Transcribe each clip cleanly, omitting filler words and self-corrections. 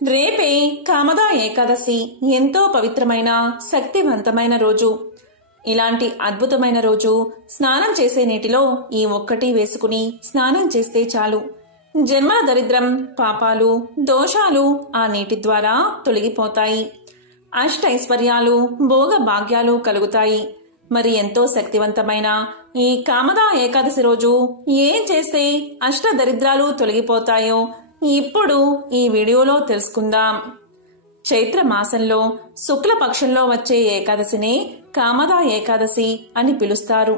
రేపే కామదా ఏకాదశి ఎంతో పవిత్రమైన శక్తివంతమైన రోజు. ఇలాంటి అద్భుతమైన రోజు స్నానం చేసే నీటిలో ఈ ఒక్కటి వేసుకుని స్నానం చేస్తే చాలు. జన్మల దరిద్రం, పాపాలు, దోషాలు ఆ నీటి ద్వారా తొలగిపోతాయి. అష్టైశ్వర్యాలు, భోగ భాగ్యాలు కలుగుతాయి. మరి ఎంతో శక్తివంతమైన ఈ కామదా ఏకాదశి రోజు ఏం చేస్తే అష్ట దరిద్రాలు తొలగిపోతాయో ఇప్పుడు ఈ వీడియోలో తెలుసుకుందాం. చైత్ర మాసంలో శుక్లపక్షంలో వచ్చే ఏకాదశినే కామదా ఏకాదశి అని పిలుస్తారు.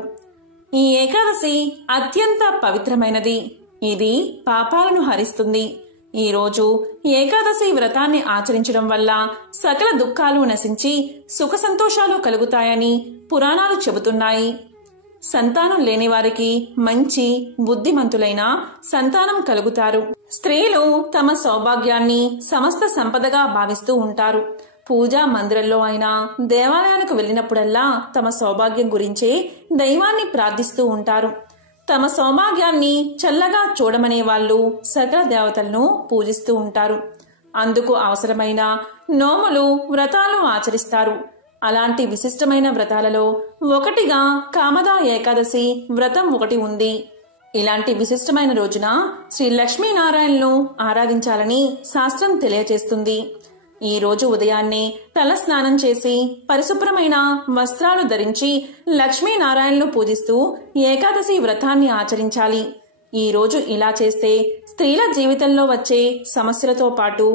ఈ ఏకాదశి అత్యంత పవిత్రమైనది. ఇది పాపాలను హరిస్తుంది. ఈ రోజు ఏకాదశి వ్రతాన్ని ఆచరించడం వల్ల సకల దుఃఖాలు నశించి సుఖ సంతోషాలు కలుగుతాయని పురాణాలు చెబుతున్నాయి. సంతానం లేని వారికి మంచి బుద్ధిమంతులైన సంతానం కలుగుతారు. స్త్రీలు తమ సౌభాగ్యాన్ని సమస్త సంపదగా భావిస్తూ ఉంటారు. పూజా మందిరంలో అయినా దేవాలయాలకు వెళ్ళినప్పుడల్లా తమ సౌభాగ్యం గురించే దైవాన్ని ప్రార్థిస్తూ ఉంటారు. తమ సౌభాగ్యాన్ని చల్లగా చూడమనే వాళ్ళు సకల దేవతలను పూజిస్తూ ఉంటారు. అందుకు అవసరమైన నోములు, వ్రతాలు ఆచరిస్తారు. అలాంటి విశిష్టమైన వ్రతాలలో ఒకటిగా కామదా ఏకాదశి వ్రతం ఒకటి ఉంది. ఇలాంటి విశిష్టమైన రోజున శ్రీ లక్ష్మీనారాయణను ఆరాధించాలని శాస్త్రం తెలియజేస్తుంది. ఈ రోజు ఉదయాన్నే తల స్నానం చేసి పరిశుభ్రమైన వస్త్రాలు ధరించి లక్ష్మీనారాయణను పూజిస్తూ ఏకాదశి వ్రతాన్ని ఆచరించాలి. ఈ రోజు ఇలా చేస్తే స్త్రీల జీవితంలో వచ్చే సమస్యలతో పాటు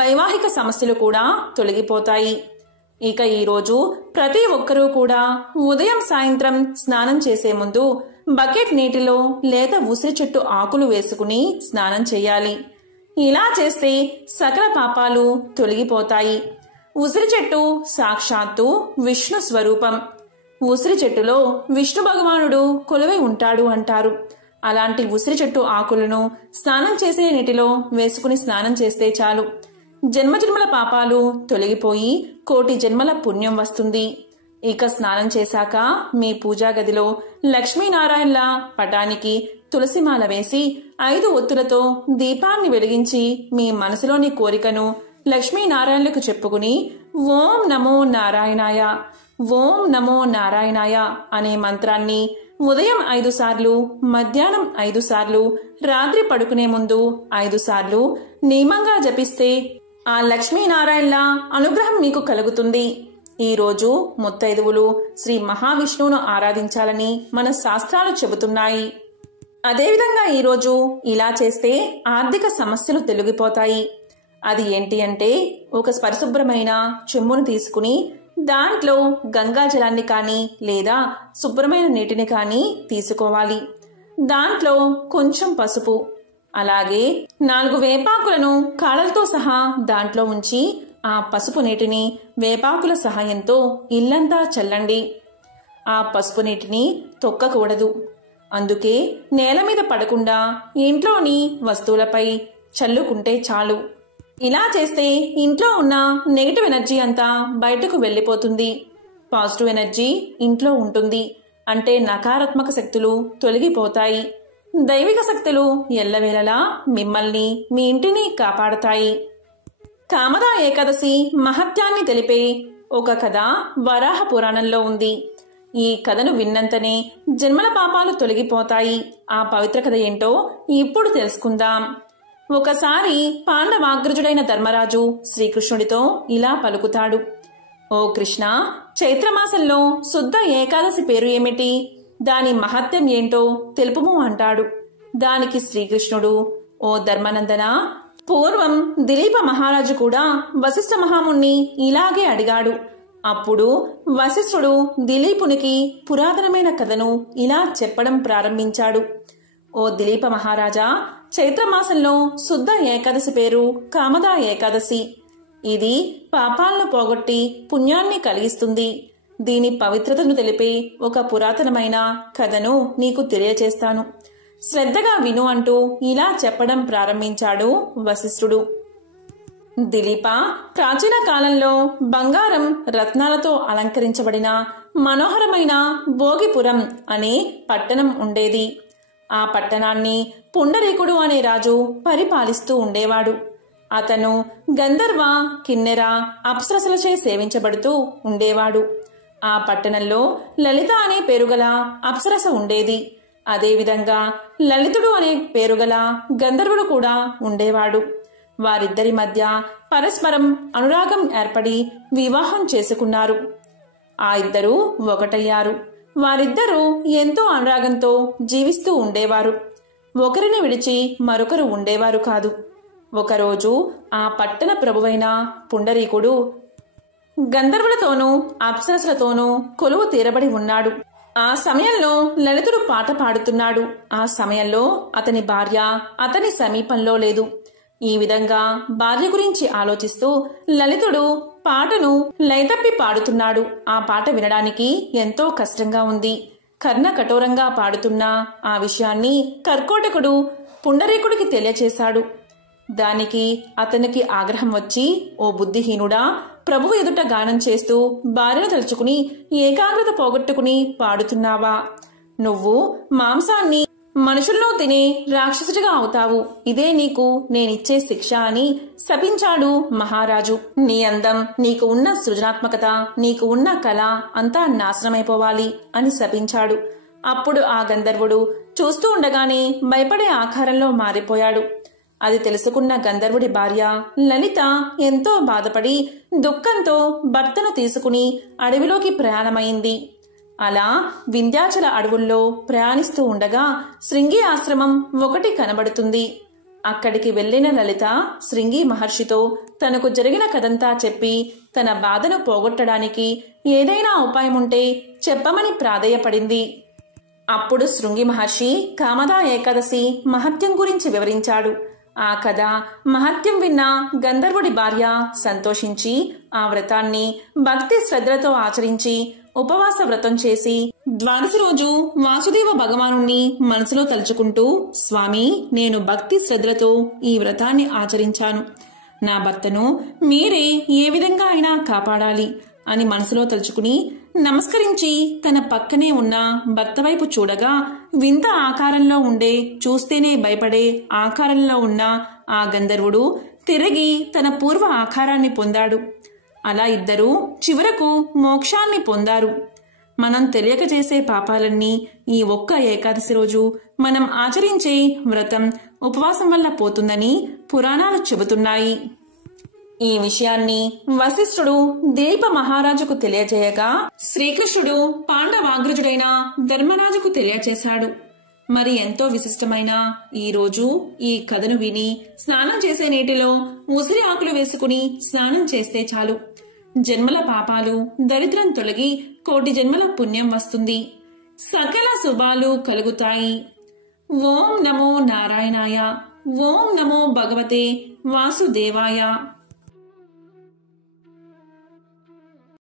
వైవాహిక సమస్యలు కూడా తొలగిపోతాయి. ఇక ఈ రోజు ప్రతి ఒక్కరూ కూడా ఉదయం సాయంత్రం స్నానం చేసే ముందు బకెట్ నీటిలో లేత ఉసిరి చెట్టు ఆకులు వేసుకుని స్నానం చేయాలి. ఇలా చేస్తే సకల పాపాలు తొలగిపోతాయి. ఉసిరి చెట్టు సాక్షాత్తు విష్ణు స్వరూపం. ఉసిరి చెట్టులో విష్ణు భగవానుడు కొలువై ఉంటాడు అంటారు. అలాంటి ఉసిరి చెట్టు ఆకులను స్నానం చేసే నీటిలో వేసుకుని స్నానం చేస్తే చాలు. జన్మజన్మల పాపాలు తొలగిపోయి కోటి జన్మల పుణ్యం వస్తుంది. ఇక స్నానం చేశాక మీ పూజా గదిలో లక్ష్మీనారాయణల పటానికి తులసిమాల వేసి 5 ఒత్తులతో దీపాన్ని వెలిగించి మీ మనసులోని కోరికను లక్ష్మీనారాయణలకు చెప్పుకుని ఓం నమో నారాయణాయ, ఓం నమో నారాయణాయ అనే మంత్రాన్ని ఉదయం 5 సార్లు, మధ్యాహ్నం 5 సార్లు, రాత్రి పడుకునే ముందు 5 సార్లు నియమంగా జపిస్తే ఆ లక్ష్మీనారాయణల అనుగ్రహం మీకు కలుగుతుంది. ఈ రోజు ముత్తైదువులు శ్రీ మహావిష్ణువును ఆరాధించాలని మన శాస్త్రాలు చెబుతున్నాయి. అదేవిధంగా ఈరోజు ఇలా చేస్తే ఆర్థిక సమస్యలు తొలగిపోతాయి. అది ఏంటి అంటే ఒక పరిశుభ్రమైన చెంబును తీసుకుని దాంట్లో గంగా జలాన్ని కానీ లేదా శుభ్రమైన నీటిని కానీ తీసుకోవాలి. దాంట్లో కొంచెం పసుపు, అలాగే 4 వేపాకులను కాడలతో సహా దాంట్లో ఉంచి ఆ పసుపు నీటిని వేపాకుల సహాయంతో ఇల్లంతా చల్లండి. ఆ పసుపు నీటిని తొక్కకూడదు. అందుకే నేల మీద పడకుండా ఇంట్లోని వస్తువులపై చల్లుకుంటే చాలు. ఇలా చేస్తే ఇంట్లో ఉన్న నెగిటివ్ ఎనర్జీ అంతా బయటకు వెళ్లిపోతుంది. పాజిటివ్ ఎనర్జీ ఇంట్లో ఉంటుంది. అంటే నకారాత్మక శక్తులు తొలగిపోతాయి. దైవిక శక్తులు ఎల్లవేళలా మిమ్మల్ని, మీ ఇంటిని కాపాడతాయి. కామదా ఏకాదశి మహత్యాన్ని తెలిపే ఒక కథ వరాహ పురాణంలో ఉంది. ఈ కథను విన్నంతనే జన్మల పాపాలు తొలగిపోతాయి. ఆ పవిత్ర కథ ఏంటో ఇప్పుడు తెలుసుకుందాం. ఒకసారి పాండవాగ్రజుడైన ధర్మరాజు శ్రీకృష్ణుడితో ఇలా పలుకుతాడు. ఓ కృష్ణ, చైత్రమాసంలో శుద్ధ ఏకాదశి పేరు ఏమిటి? దాని మహత్యం ఏంటో తెలుపుము అంటాడు. దానికి శ్రీకృష్ణుడు, ఓ ధర్మనందన, పూర్వం దిలీప మహారాజు కూడా వశిష్ఠ మహాముని ఇలాగే అడిగాడు. అప్పుడు వశిష్ఠుడు దిలీపునికి పురాతనమైన కథను ఇలా చెప్పడం ప్రారంభించాడు. ఓ దిలీప మహారాజా, చైత్రమాసంలో శుద్ధ ఏకాదశి పేరు కామదా ఏకాదశి. ఇది పాపాలను పోగొట్టి పుణ్యాన్ని కలిగిస్తుంది. దీని పవిత్రతను తెలిపే ఒక పురాతనమైన కథను నీకు తెలియచేస్తాను. శ్రద్ధగా విను అంటూ ఇలా చెప్పడం ప్రారంభించాడు వశిష్ఠుడు. దిలీప, ప్రాచీన కాలంలో బంగారం, రత్నాలతో అలంకరించబడిన మనోహరమైన భోగిపురం అనే పట్టణం ఉండేది. ఆ పట్టణాన్ని పుండరీకుడు అనే రాజు పరిపాలిస్తూ ఉండేవాడు. అతను గంధర్వ, కిన్నెర, అప్సరసలచే సేవించబడుతూ ఉండేవాడు. ఆ పట్టణంలో లలిత అనే పేరుగల అప్సరస ఉండేది. అదేవిధంగా లలితుడు అనే పేరుగల గంధర్వుడు కూడా ఉండేవాడు. వారిద్దరి మధ్య పరస్పరం అనురాగం ఏర్పడి వివాహం చేసుకున్నారు. ఆ ఇద్దరూ ఒకటయ్యారు. వారిద్దరూ ఎంతో అనురాగంతో జీవిస్తూ ఉండేవారు. ఒకరిని విడిచి మరొకరు ఉండేవారు కాదు. ఒకరోజు ఆ పట్టణ ప్రభువైన పుండరీకుడు గంధర్వులతోనూ అప్సరసలతోనూ కొలువు తీరబడి ఉన్నాడు. ఆ సమయంలో లలితుడు పాట పాడుతున్నాడు. ఆ సమయంలో అతని భార్య అతని సమీపంలో లేదు. ఈ విధంగా భార్య గురించి ఆలోచిస్తూ లలితుడు పాటను లయతప్పి పాడుతున్నాడు. ఆ పాట వినడానికి ఎంతో కష్టంగా ఉంది. కర్ణ కఠోరంగా పాడుతున్న ఆ విషయాన్ని కర్కోటకుడు పుండరీకుడికి తెలియచేశాడు. దానికి అతనికి ఆగ్రహం వచ్చి, ఓ బుద్ధిహీనుడా, ప్రభువు ఎదుట గానం చేస్తూ భార్యను తలుచుకుని ఏకాగ్రత పోగొట్టుకుని పాడుతున్నావా? నువ్వు మాంసాన్ని మనుషుల్లో తినే రాక్షసుడిగా అవుతావు. ఇదే నీకు నేనిచ్చే శిక్ష అని శపించాడు మహారాజు. నీ అందం, నీకు ఉన్న సృజనాత్మకత, నీకు ఉన్న కళ అంతా నాశనమైపోవాలి అని శపించాడు. అప్పుడు ఆ గంధర్వుడు చూస్తూ ఉండగానే భయపడే ఆకారంలో మారిపోయాడు. అది తెలుసుకున్న గంధర్వుడి భార్య లలిత ఎంతో బాధపడి దుఃఖంతో భర్తను తీసుకుని అడవిలోకి ప్రయాణమైంది. అలా వింధ్యాచల అడవుల్లో ప్రయాణిస్తూ ఉండగా శృంగి ఆశ్రమం ఒకటి కనబడుతుంది. అక్కడికి వెళ్లిన లలిత శృంగి మహర్షితో తనకు జరిగిన కథంతా చెప్పి తన బాధను పోగొట్టడానికి ఏదైనా ఉపాయం ఉంటే చెప్పమని ప్రాధేయపడింది. అప్పుడు శృంగి మహర్షి కామదా ఏకాదశి మహత్యం గురించి వివరించాడు. ఆ కథ మహత్యం విన్న గంధర్వుడి భార్య సంతోషించి ఆ వ్రతాన్ని భక్తి శ్రద్ధలతో ఆచరించి ఉపవాస వ్రతం చేసి ద్వాదశి రోజు వాసుదేవ భగవానుణ్ణి మనసులో తలుచుకుంటూ, స్వామి, నేను భక్తి శ్రద్ధలతో ఈ వ్రతాన్ని ఆచరించాను. నా భర్తను మీరే ఏ విధంగా అయినా కాపాడాలి అని మనసులో తలుచుకుని నమస్కరించి తన పక్కనే ఉన్న భర్త వైపు చూడగా వింత ఆకారంలో ఉండే, చూస్తేనే భయపడే ఆకారంలో ఉన్న ఆ గంధర్వుడు తిరిగి తన పూర్వ ఆకారాన్ని పొందాడు. అలా ఇద్దరూ చివరకు మోక్షాన్ని పొందారు. మనం తెలియక చేసే పాపాలన్నీ ఈ ఒక్క ఏకాదశి రోజు మనం ఆచరించే వ్రతం, ఉపవాసం వల్ల పోతుందని పురాణాలు చెబుతున్నాయి. ఈ విషయాన్ని వశిష్ఠుడు దీప మహారాజుకు తెలియజేయగా శ్రీకృష్ణుడు పాండవాగ్రజుడైన ధర్మరాజుకు తెలియచేశాడు. మరి ఎంతో విశిష్టమైన ఈ రోజు ఈ కథను విని స్నానం చేసే నీటిలో ఉసిరి ఆకులు వేసుకుని స్నానం చేస్తే చాలు. జన్మల పాపాలు, దరిద్రం తొలగి కోటి జన్మల పుణ్యం వస్తుంది. సకల శుభాలు కలుగుతాయి. ఓం నమో నారాయణాయ. ఓం నమో భగవతే వాసుదేవాయ.